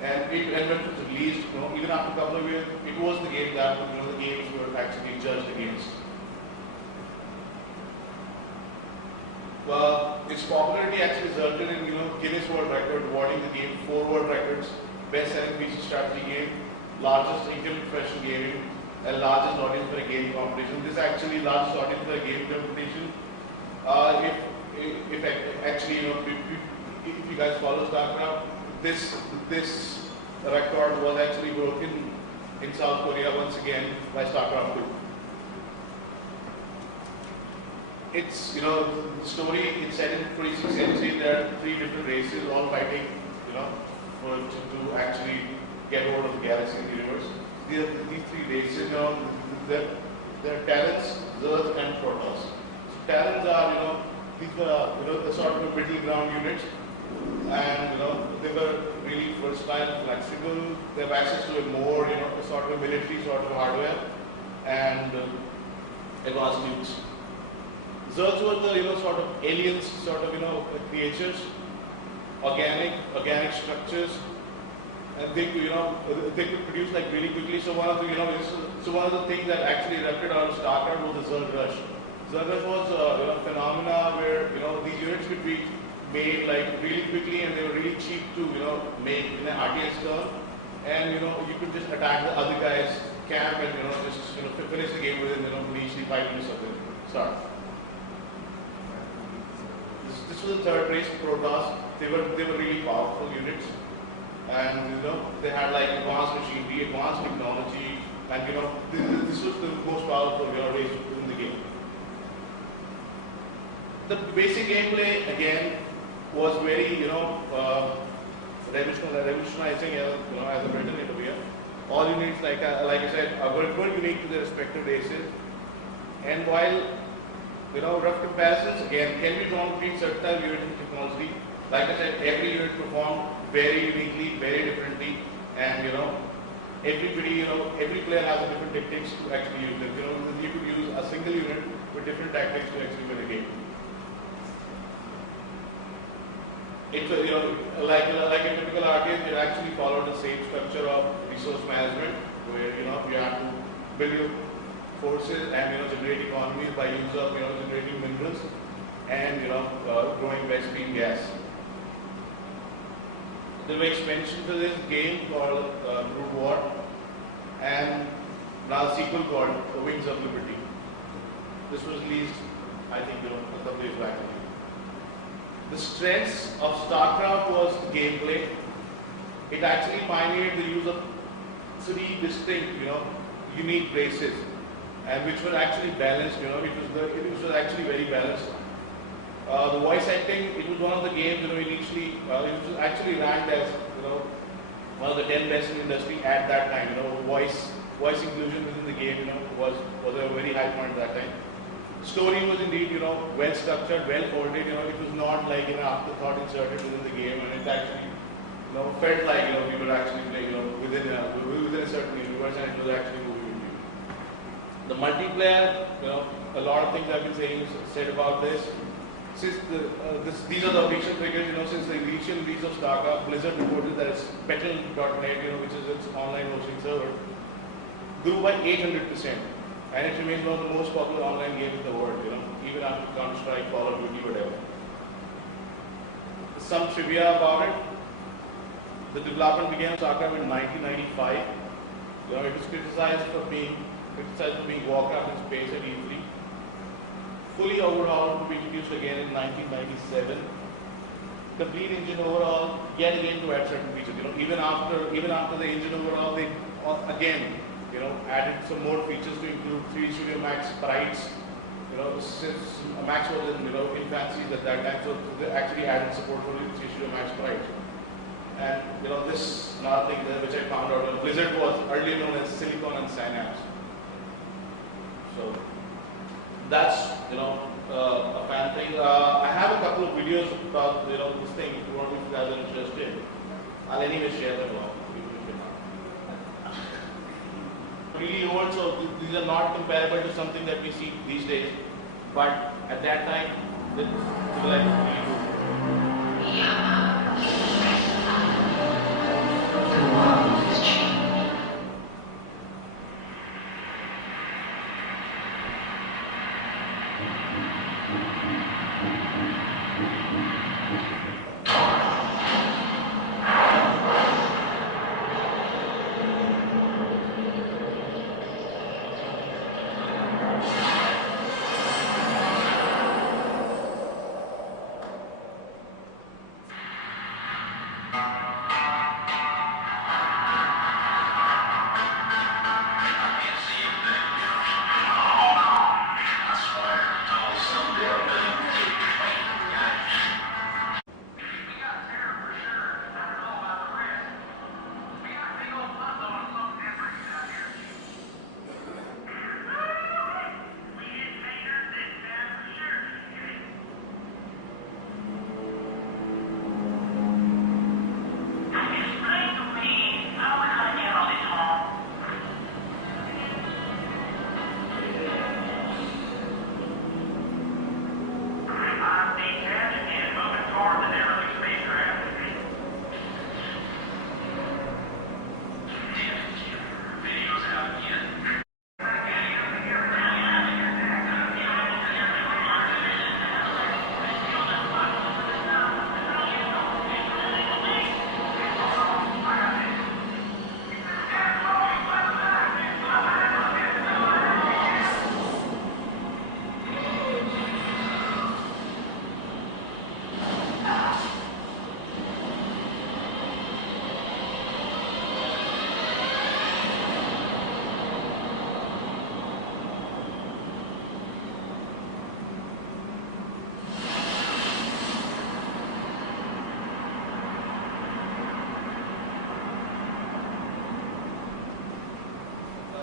And when it was released, even after a couple of years, it was the game that the games were actually judged against. Its popularity actually resulted in Guinness World Record awarding the game 4 world records: best-selling PC strategy game, largest income in professional gaming, and largest audience for a game competition. This actually largest audience for a game competition. If actually if you guys follow StarCraft, this record was actually broken in South Korea once again by StarCraft 2. It's the story. It's set in 26th century. There are 3 different races all fighting, to actually get hold of the galaxy and the universe. These 3 races, they're Terrans, Zergs, and Protoss. So Terrans are these were the sort of middle ground units, and they were really versatile, flexible. They have access to a more sort of military sort of hardware and advanced nukes. Zergs were the sort of aliens, sort of creatures, organic structures, and they could produce like really quickly. So one of the things that actually erupted out of StarCraft was the Zerg rush. Zerg rush was a phenomena where these units could be made like really quickly, and they were really cheap to make in an RTS turn, and you could just attack the other guy's camp and just finish the game within initially 5 minutes of the start. This was the third race, Protoss. They were really powerful units, and they had like advanced machinery, advanced technology, and this was the most powerful race in the game. The basic gameplay again was very revolutionizing as a Britain over here. All units, like I said, were unique to their respective races, and while rough comparisons again can be drawn between certain units and technology. Like I said, every unit performed very uniquely, very differently, and every player has a different tactics to actually use them. You could use a single unit with different tactics to actually win a game. It's like a typical RTS, it actually followed the same structure of resource management, where you have to build your forces and generate economies by use of generating minerals and growing wet stream gas. There were expansions to this game called Brood War, and now a sequel called Wings of Liberty. This was released, I think, a couple years back. The strengths of StarCraft was gameplay. It actually pioneered the use of 3 distinct, unique races, and which were actually balanced. It was actually very balanced. The voice acting, it was one of the games, initially, it was actually ranked as, one of the 10 best in the industry at that time. Voice inclusion within the game, was a very high point at that time. Story was indeed, well structured, well folded. It was not like an afterthought inserted within the game, and it actually, felt like we were actually playing, within a certain universe, and it was actually moving into. The multiplayer, a lot of things have been said about this. Since these are the official figures, since the initial release of StarCraft, Blizzard reported that its Battle.net, which is its online hosting server, grew by 800%. And it remains one of the most popular online games in the world, even after Counter-Strike, Call of Duty, whatever. Some trivia about it. The development began of StarCraft in 1995. It was criticized for being Warcraft in space at E3. Fully overhauled to be introduced again in 1997. Complete engine overhaul, yet again to add certain features. Even after the engine overhaul, they again added some more features to include 3D Studio Max sprites. Since Max was in infancy at that time, so they actually added support for 3D Studio Max sprites. And this another thing which I found out, Blizzard was earlier known as Silicon and Synapse. So that's a fan thing. I have a couple of videos about this thing. If you guys are interested, I'll anyway share them along. Really old, so these are not comparable to something that we see these days. But at that time, the civilization was really good.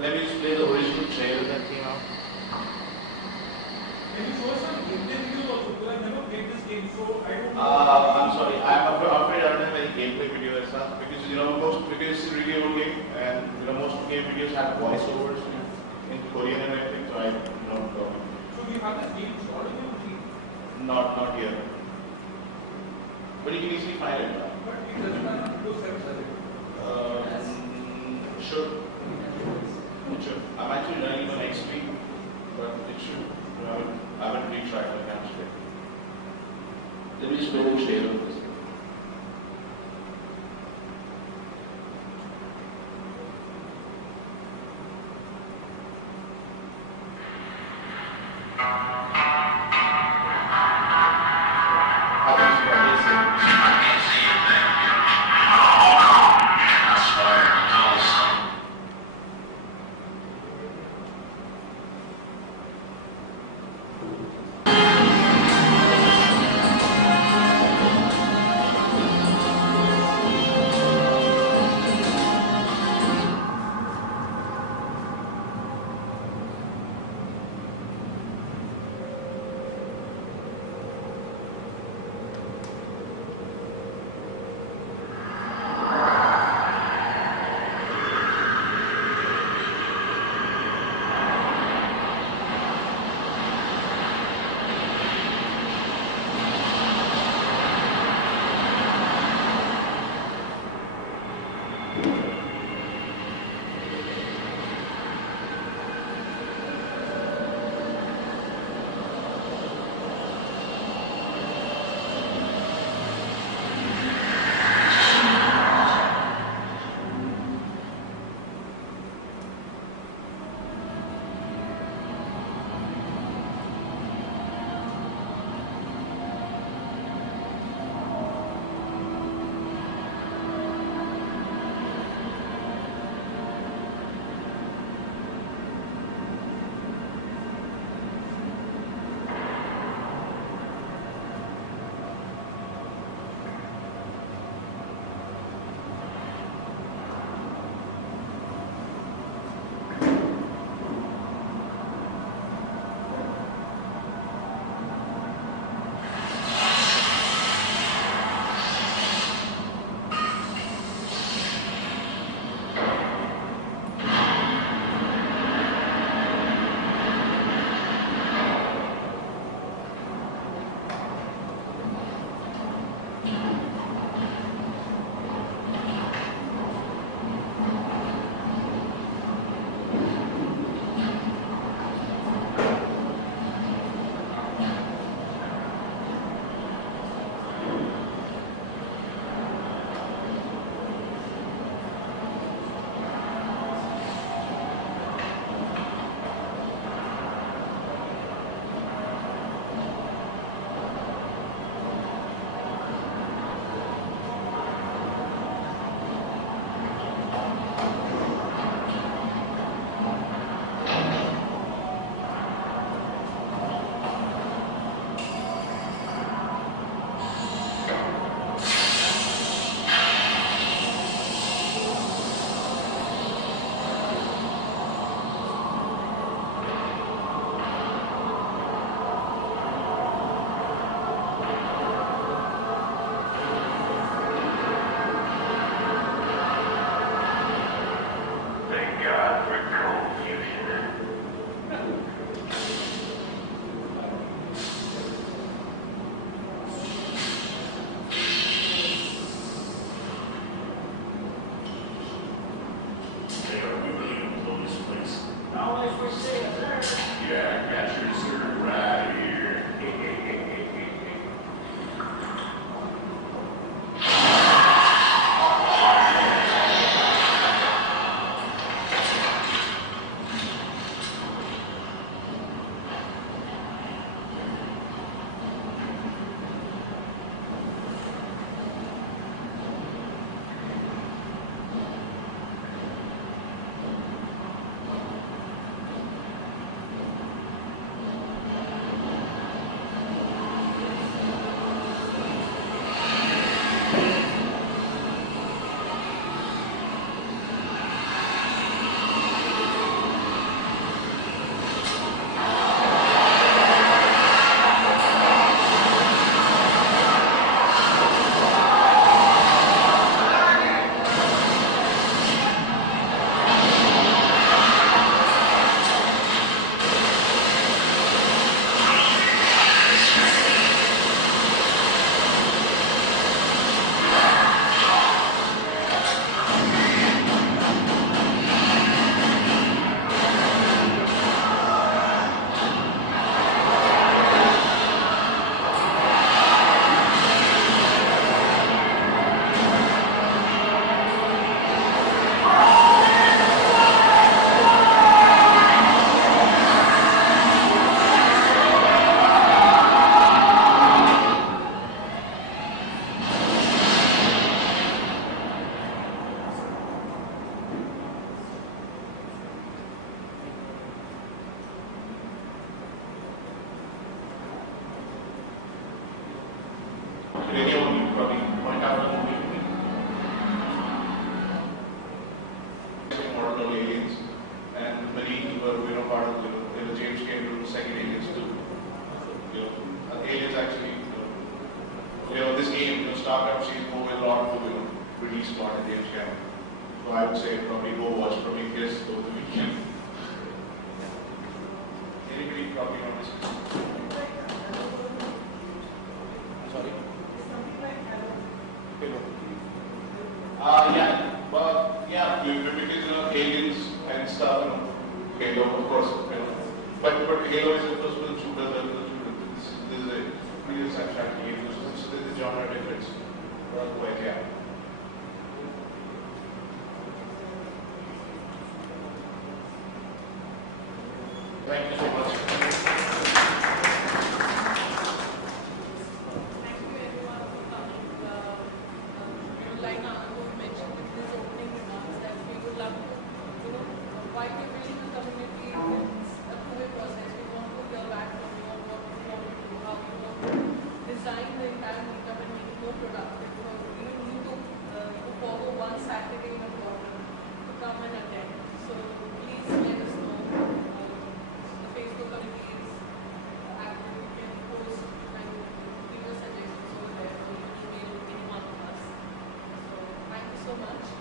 Let me just play the original trailer that came out. Can you show us some gameplay videos also? Because I've never played this game, so I don't know. I'm sorry, I'm afraid I don't have any gameplay video as such because because it's a really old game and most game videos have voiceovers in Korean and everything, so I don't know. So we have this game installed in your machine? Not here. But you can easily find it. But it doesn't run on Windows 7, does it? Should. It should. I'm actually running it on xvid, but it should. I haven't retried my camera straight. Let me just play the trailer of this. I think it's probably the same. aliens, and the Marines were part of James came to second aliens too. Aliens actually this game StarCraft series moved a lot to release part of James Cameron. So I would say probably go watch Prometheus over the weekend. Anybody probably not discuss? Sorry? Yeah, but yeah, because aliens and stuff, Halo, of course, but Halo is a first-person shooter. This is a real abstract game. So there's a genre difference. Quite, yeah. Thank you so much. Like Anand mentioned in his opening remarks, that we would love to, while we're building a community, it's a two-way process. We want to hear back from you on what you want to do, how you want to design the entire meetup and make it more productive. Because we need to follow one Saturday in a quarter to come and attend. So please let us know. The Facebook community is active. You can post and give your suggestions over there, or you can email any one of us. Thank you so much.